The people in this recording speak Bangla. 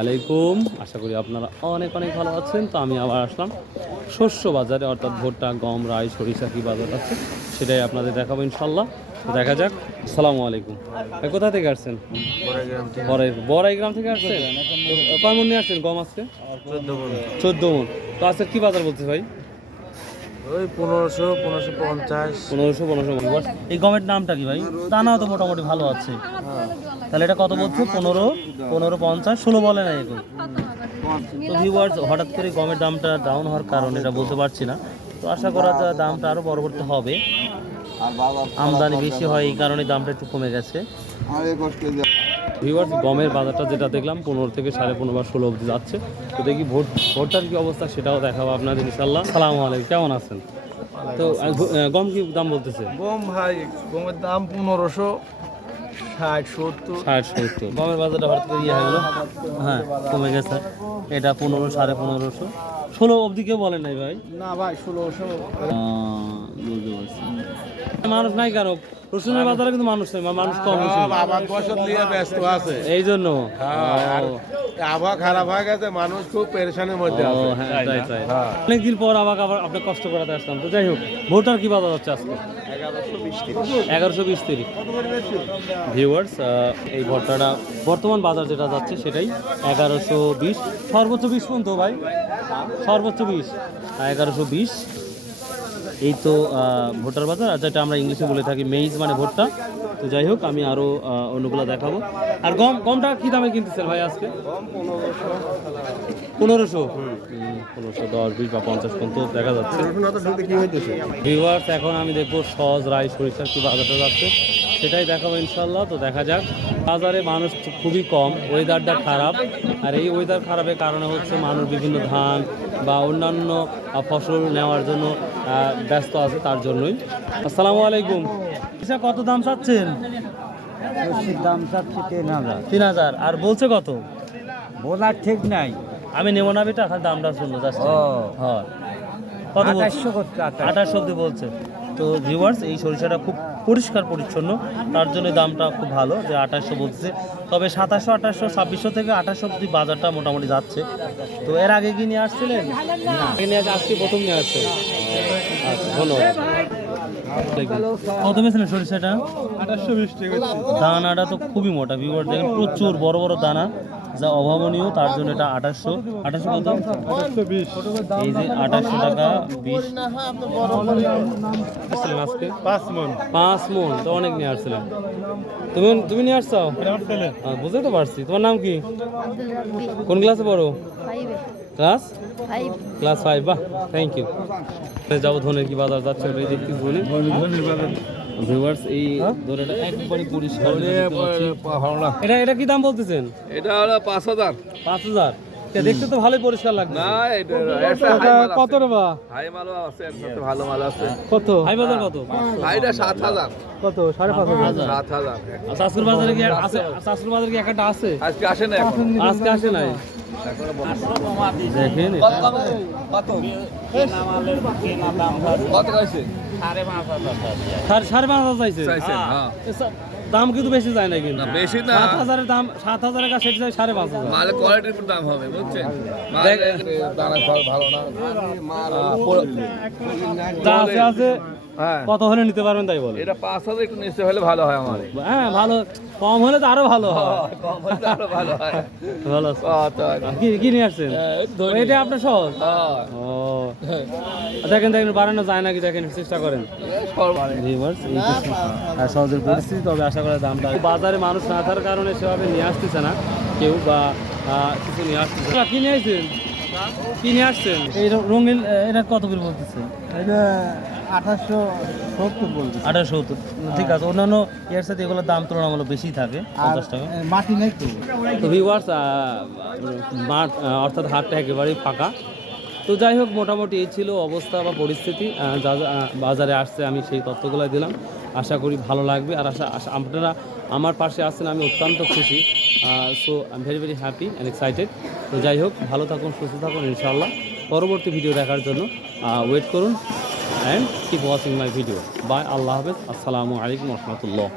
আলাইকুম আশা করি আপনারা অনেক অনেক ভালো আছেন। তো আমি আবার আসলাম শস্য বাজারে অর্থাৎ ভুট্টা গম রাই সরিষা কী বাজার আছে সেটাই আপনাদের দেখাবো ইনশাল্লাহ দেখা যাক। সালামু আলাইকুম কোথা থেকে আসছেন? বড়াই গ্রাম থেকে আসছেন? কয় মন নিয়ে আসছেন গম আজকে? চোদ্দ মন। তো আজকে কী বাজার বলছে ভাই? ওই পনেরোশো পনেরোশো পঞ্চাশ। পনেরোশো পনেরোশো এই গমের নামটা কি ভাই? দানাও তো মোটামুটি ভালো আছে। তাহলে এটা কত বলছে? পনেরো পনেরো পঞ্চাশ ষোলো বলে না এখন। তো ভিউয়ার্স হঠাৎ করে গমের দামটা ডাউন হওয়ার কারণে এটা বলতে পারছি না। তো আশা করা যায় দামটা আরও পরবর্তী হবে। আমদানি বেশি হয় এই কারণে দামটা একটু কমে গেছে। ভিউয়ার্স গমের বাজারটা যেটা দেখলাম পনেরো থেকে সাড়ে পনেরো বা ষোলো অবধি যাচ্ছে। তো দেখি ভোট ভোটটার কি অবস্থা সেটাও দেখাবো আপনাদের ইনশাল্লাহ সালাম আলাইকুম কেমন আছেন? তো গম কি দাম বলতেছে? গম ভাই গমের দাম পনেরোশো ষাট সত্তর। ষাট সত্তর। গমের বাজারটা হঠাৎ করে ইয়ে হয়ে গেলো। হ্যাঁ কমে গেছে। এটা পনেরো সাড়ে পনেরোশো। ষোলো অবধি কেউ বলে নাই ভাই? না ভাই ষোলোশো বুঝতে পারছি। মানুষ নাই কেন রসুনের বাজারে কিন্তু মানুষ নেই মানুষ কম। আবার নিয়ে ব্যস্ত আছে। এই জন্য। আবহাওয়া খারাপ হয়ে গেছে মানুষ খুব পেরেশানের মধ্যে আছে। হ্যাঁ অনেকদিন পর আবার আবার আপনি কষ্ট করাতে আসলাম। তো যাই হোক ভোটার কি বাজার হচ্ছে আজকে? এগারোশো বিশ তিরিশ। ভিউয়ার্স এই ভর্তাটা বর্তমান বাজার যেটা যাচ্ছে সেটাই এগারোশো বিশ। সর্বোচ্চ বিশ পর্যন্ত ভাই? সর্বোচ্চ বিশ। এগারোশো বিশ। এই তো ভোটার বাজার। আর যেটা আমরা ইংলিশে বলে থাকি মেইজ মানে ভোটটা। তো যাই হোক আমি আরও অন্যগুলো দেখাবো। আর গম গমটা কী দামে কিনতেছেন ভাই আজকে? পনেরোশো। পনেরোশো দশ বিশ বা পঞ্চাশ পর্যন্ত দেখা যাচ্ছে। ভিউয়ার্স এখন আমি দেখব সহজ রাই সরিষার কি বাজারটা যাচ্ছে। সেটাই দেখাবো ইনশাল্লাহ তো দেখা যাক। বাজারে মানুষ খুবই কম ওয়েদারটা খারাপ। আর এই ওয়েদার খারাপের কারণে হচ্ছে মানুষ বিভিন্ন ধান বা অন্যান্য ফসল নেওয়ার জন্য ব্যস্ত আছে তার জন্যই। আসসালামু আলাইকুম। সরিষা কত দাম চাচ্ছেন? দাম চাচ্ছি তিন হাজার। তিন হাজার। আর বলছে কত? বলার ঠিক নাই। আমি নেব না বেটা দামটা শুনলো জাস্ট ও। হ্যাঁ। কত বলছে? আঠাশশো করতে আঠাশ। আঠাশ অব্দি বলছে। তো ভিউয়ার্স এই সরিষাটা খুব পরিষ্কার পরিচ্ছন্ন। তার জন্য দামটা খুব ভালো যে আঠাশশো বলছে। তবে সাতাশশো আঠাশশো ছাব্বিশশো থেকে আঠাশশো অব্দি বাজারটা মোটামুটি যাচ্ছে। তো এর আগে কি নিয়ে আসছিলেন? আগে নিয়ে আসে আজকে প্রথম নিয়ে আসছে। আচ্ছা ধন্যবাদ। কত পেয়েছিলেন সরিষাটা? আঠাশশো বিশ টাকা দানাটা তো খুবই মোটা ভিউয়ার দেখেন প্রচুর বড় বড় দানা যা অভাবনীয় তার জন্য এটা আঠাশশো। আঠাশশো কত? এই যে আঠাশশো টাকা বিশ। আসছিলেন আজকে পাঁচ মন পাঁচ মন তো অনেক নিয়ে আসছিলেন তুমি তুমি নিয়ে আসছো? আহ, বুঝতে তো পারছি। তোমার নাম কি? কোন ক্লাসে পড়ো? ক্লাস? ফাইভ ক্লাস ফাইভ বাহ থ্যাংক ইউ যাব ধনের কি বাজার যাচ্ছে ওটাই দেখতে বলি ভিউয়ার্স এই দোরেটা একবারে পরিষ্কার এটা এটা কি দাম বলতেছেন? এটা হলো পাঁচ হাজার। পাঁচ হাজার? দেখতে তো ভালোই পরিষ্কার লাগছে। না এটা একটা হাই মাল কত রে বা? হাই মালও আছে এর ভালো মাল আছে। কত? হাই বাজার কত? হাইটা সাত হাজার। কত? সাড়ে পাঁচ হাজার। সাত হাজার। শাশুর বাজারে কি আছে? শাশুর বাজারে কি একটা আছে? আজকে আসে না আজকে আসে নাই। দেখেন। এটা। কত সাড়ে সাড়ে পাঁচ হাজার চাইছে। হ্যাঁ। দাম কিন্তু বেশি যায় না কিন্তু। বেশি না। সাত হাজারের দাম সাত হাজারের কাছে সেটি যায় সাড়ে পাঁচ হাজার। মালের কোয়ালিটির উপর দাম হবে বুঝছেন? মাল দানা ভালো না। মাল আছে আছে। কত হলে নিতে পারবেন তাই বলে এটা পাঁচ হাজার একটু নিচে হলে ভালো হয় আমার হ্যাঁ ভালো। কম হলে তো আরও ভালো হয়। কম হলে আরও ভালো হয়। ভালো। কি কি নিয়ে আসছেন? এটা আপনার সহজ হ্যাঁ। ও। দেখেন দেখেন বাড়ানো যায় নাকি দেখেন চেষ্টা করেন। সহজের পরিস্থিতি তবে আশা করা দামটা বাজারে মানুষ না থাকার কারণে সেভাবে নিয়ে আসতেছে না কেউ বা কিছু নিয়ে আসতেছে। কি নিয়ে আসছেন? কি নিয়ে আসছেন? এই র- রঙিন এটা কত করে বলতেছে? এটা আঠাশশো সত্তর বলছে সত্তর। ঠিক আছে অন্যান্য এর সাথে এগুলোর দাম তুলনামূলক বেশি থাকে পঞ্চাশ টাকা। মাটি নেই তো? তো ভিউয়ার্স মাঠ অর্থাৎ হাটটা একেবারেই ফাঁকা। তো যাই হোক মোটামুটি এই ছিল অবস্থা বা পরিস্থিতি যা বাজারে আসছে আমি সেই তথ্যগুলো দিলাম। আশা করি ভালো লাগবে আর আশা আপনারা আমার পাশে আছেন আমি অত্যন্ত খুশি। So I am very very happy and excited তো যাই হোক ভালো থাকুন সুস্থ থাকুন ইনশাল্লাহ পরবর্তী ভিডিও দেখার জন্য ওয়েট করুন। And keep watching my video bye আল্লাহ হাফেজ আসসালামু আলাইকুম রহমতুল্লাহ